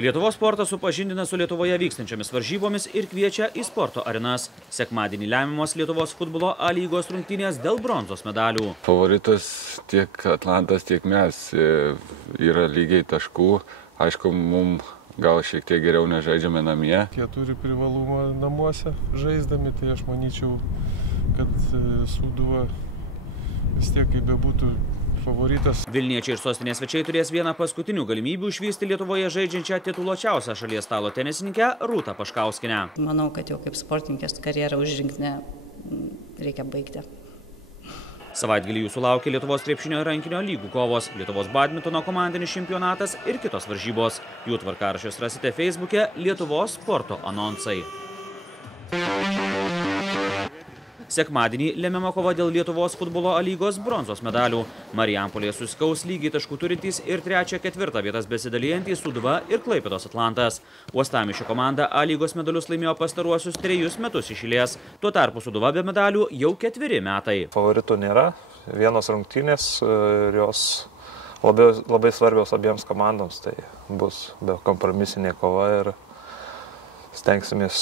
Lietuvos sportas supažindina su Lietuvoje vykstančiamis varžybomis ir kviečia į sporto arenas. Sekmadienį lemiamos Lietuvos futbolo A lygos rungtynės dėl bronzos medalių. Favoritas tiek Atlantas, tiek mes. Yra lygiai taškų. Aišku, mums gal šiek tiek geriau nežaidžiame namie. Jie turi privalumą namuose žaisdami, tai aš manyčiau, kad Sūduva vis tiek kaip bebūtų favoritas. Vilniečiai ir sostinės svečiai turės vieną paskutinių galimybių išvysti Lietuvoje žaidžiančią tituluočiausią šalies stalo tenisininkę Rūtą Paškauskinę. Manau, kad jau kaip sportininkės karjerą už žingsnį reikia baigti. Savaitgalį jūsų laukia Lietuvos krepšinio ir rankinio lygų kovos, Lietuvos badmintono komandinis čempionatas ir kitos varžybos. Jų tvarkaraščius rasite Facebook'e Lietuvos sporto anonsai. Sekmadienį lemiama kova dėl Lietuvos futbolo A lygos bronzos medalių. Marijampolėje susikaus lygiai taškų turintys ir 3.–4 vietas besidalijantys Sūduva ir Klaipėdos Atlantas. Uostamiesčio komanda A lygos medalius laimėjo pastaruosius 3 metus iš eilės. Tuo tarpu Sūduva be medalių jau 4 metai. Favoritų nėra. Vienos rungtynės ir jos labai svarbios abiems komandoms. Tai bus bekompromisinė kova ir stengsimės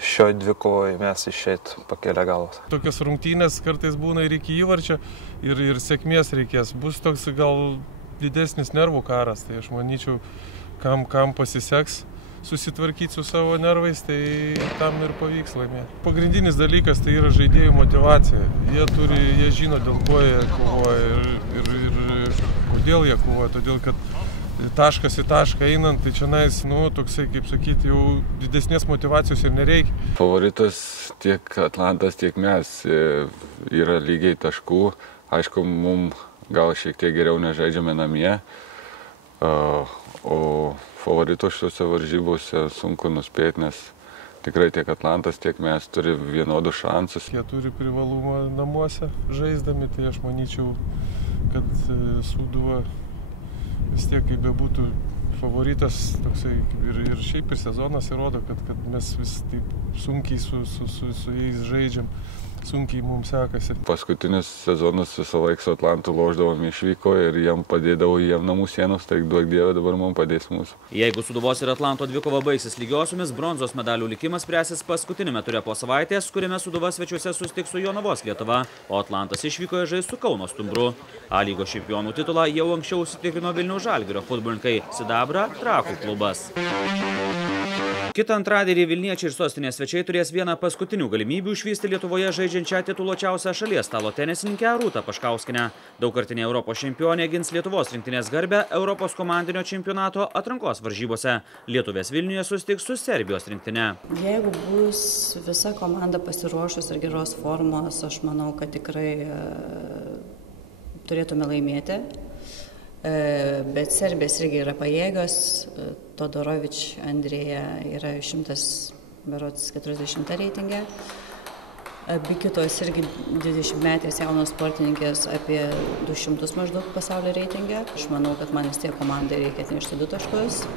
šioj dvikovoje mes išeit pakėlę galvas. Tokios rungtynės kartais būna ir iki įvarčio ir sėkmės reikės. Bus toks gal didesnis nervų karas, tai aš manyčiau, kam pasiseks susitvarkyti su savo nervais, tai tam ir pavyks laimėti. Pagrindinis dalykas tai yra žaidėjų motyvacija. Jie žino, dėl ko jie kovoja ir kodėl jie kovoja. Todėl, kad taškas į tašką einant, tai čionais, toksai, kaip sakyti, jau didesnės motyvacijos ir nereikia. Favoritas tiek Atlantas, tiek mes. Yra lygiai taškų. Aišku, mums gal šiek tiek geriau nežaidžiame namie. O favorito šiuose varžybose sunku nuspėti, nes tikrai tiek Atlantas, tiek mes turi vienodus šansus. Jie turi privalumą namuose žaisdami, tai aš manyčiau, kad Sūduva vis tiek kaip bebūtų favoritas, toksai ir šiaip ir sezonas įrodo, kad mes vis taip sunkiai su jais žaidžiam, sunkiai mums sekasi. Paskutinius sezonus visą laiką su Atlantu lošdavom išvyko ir jiem padėdavo jiem namų sienos, tai duok Dieve dabar mums padės mūsų. Jeigu Sūduvos ir Atlanto dvikova baigsis lygiosiomis, bronzos medalių likimas spręsis paskutinėme ture po savaitės, kuriame Sūduva svečiuose susitiks su Jonavos Lietuva, o Atlantas išvykoje žais su Kauno Stumbru. A lygos čempionų titulą jau anksčiau užsitikrino Vilniaus Žalgirio futbolininkai, sidabrą Trakų klubas. Kitą antradienį Vilniečiai ir sostinės svečiai turės vieną paskutinių galimybių išvysti Lietuvoje žaidžiančią tituluočiausią šalies stalo tenisininkę Rūtą Paškauskinę. Daugkartinė Europos čempionė gins Lietuvos rinktinės garbę Europos komandinio čempionato atrankos varžybose. Lietuvės Vilniuje susitiks su Serbijos rinktine. Jeigu bus visa komanda pasiruošus ir geros formos, aš manau, kad tikrai turėtume laimėti. Bet Serbijos irgi yra pajėgios, Todorovič Andrėja yra 140 reitingė, abi kitos irgi 20-metės jaunos sportininkės apie 200 maždaug pasaulio reitingė. Aš manau, kad man vis tiek komandai reikia atnešti 2 taškus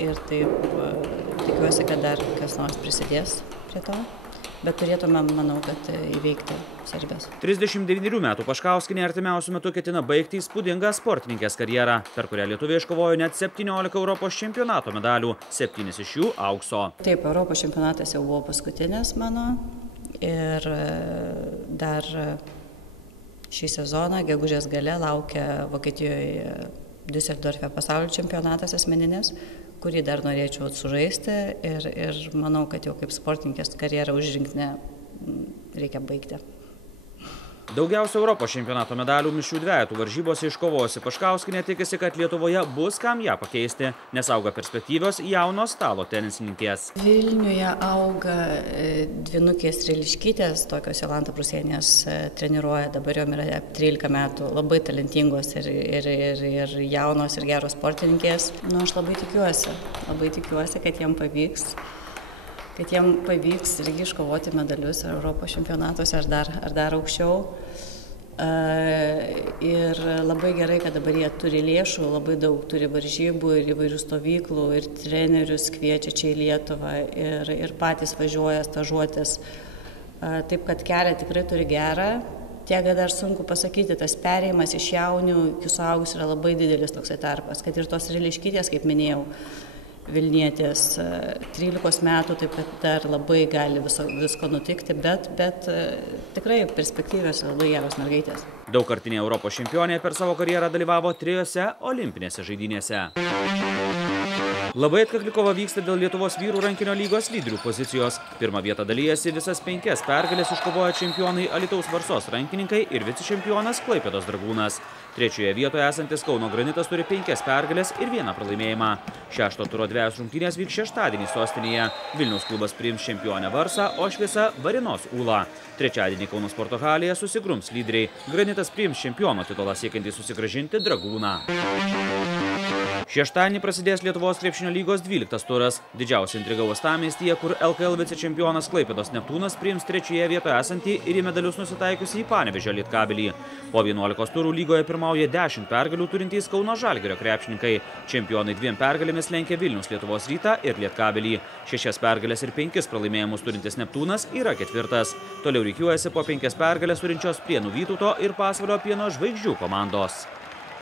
ir taip tikiuosi, kad dar kas nors prisidės prie to. Bet turėtume, manau, kad įveikti Serbijos. 39 metų Paškauskinė artimiausiu metu ketina baigti įspūdingą sportininkės karjerą, per kurią Lietuvė iškovojo net 17 Europos čempionato medalių, 7 iš jų aukso. Taip, Europos čempionatas jau buvo paskutinis mano ir dar šį sezoną, gegužės gale, laukia Vokietijoje Düsseldorfe pasaulio čempionatas asmeninis, kurį dar norėčiau sužaisti ir manau, kad jau kaip sportininkės karjerą už žingsnį reikia baigti. Daugiausia Europos čempionato medalių mišrių dvejetų varžybose iškovojusi Paškauskinė tikisi, kad Lietuvoje bus kam ją pakeisti, nes auga perspektyvios jaunos stalo tenisininkės. Vilniuje auga dvinukės Riliškytės, tokios Jolanta Prusėnės treniruoja, dabar jom yra 13 metų, labai talentingos ir jaunos ir geros sportininkės. Aš labai tikiuosi, kad jiem pavyks. Kad jiem pavyks irgi iškovoti medalius Europos čempionatuose ar dar aukščiau. Ir labai gerai, kad dabar jie turi lėšų, labai daug turi varžybų ir įvairių stovyklų, ir trenerius kviečia čia į Lietuvą ir patys važiuoja stažuotis. Taip, kad kelią tikrai turi gerą. Tiek dar sunku pasakyti, tas perėjimas iš jaunių iki suaugusių yra labai didelis toksai tarpas, kad ir tos Riliškytės, kaip minėjau, Vilnietės 13 metų, taip pat dar labai gali visko nutikti, bet tikrai perspektyvios ir labai geros mergaitės. Daugkartinė Europos čempionė per savo karjerą dalyvavo 3 olimpinėse žaidynėse. Labai atkakli kova vyksta dėl Lietuvos vyrų rankinio lygos lyderių pozicijos. Pirmą vietą dalyjasi visas 5 pergalės iškovoję čempionai Alytaus Varsos rankininkai ir vicečempionas Klaipėdos Dragūnas. 3 vietoje esantis Kauno Granitas turi 5 pergalės ir 1 pralaimėjimą. 6 turo 2 rungtynės vyks šeštadienį sostinėje. Vilniaus klubas priims čempionę Varsą, o Šviesa Varėnos Ūlą. Trečiadienį Kauno sporto halėje susigrums lyderiai. Granitas priims čempiono titulą siekiantį susigrąžinti Dragūną. Šeštadienį prasidės Lietuvos krepšinio lygos 12 turas. Didžiausia intriga uostamiestyje, kur LKL vicečempionas Klaipėdos Neptūnas priims 3 vietoje esantį ir į medalius nusitaikiusį į Panevėžio Lietkabelį. Po 11 turų lygoje pirmauja 10 pergalių turintys Kauno Žalgirio krepšininkai. Čempionai 2 pergalėmis lenkia Vilniaus Lietuvos Rytą ir Lietkabelį. 6 pergalės ir 5 pralaimėjimus turintis Neptūnas yra 4. Toliau rikiuojasi po 5 pergalės turinčios Prienų Vytauto ir Pasvalio Pieno Žvaigždžių komandos.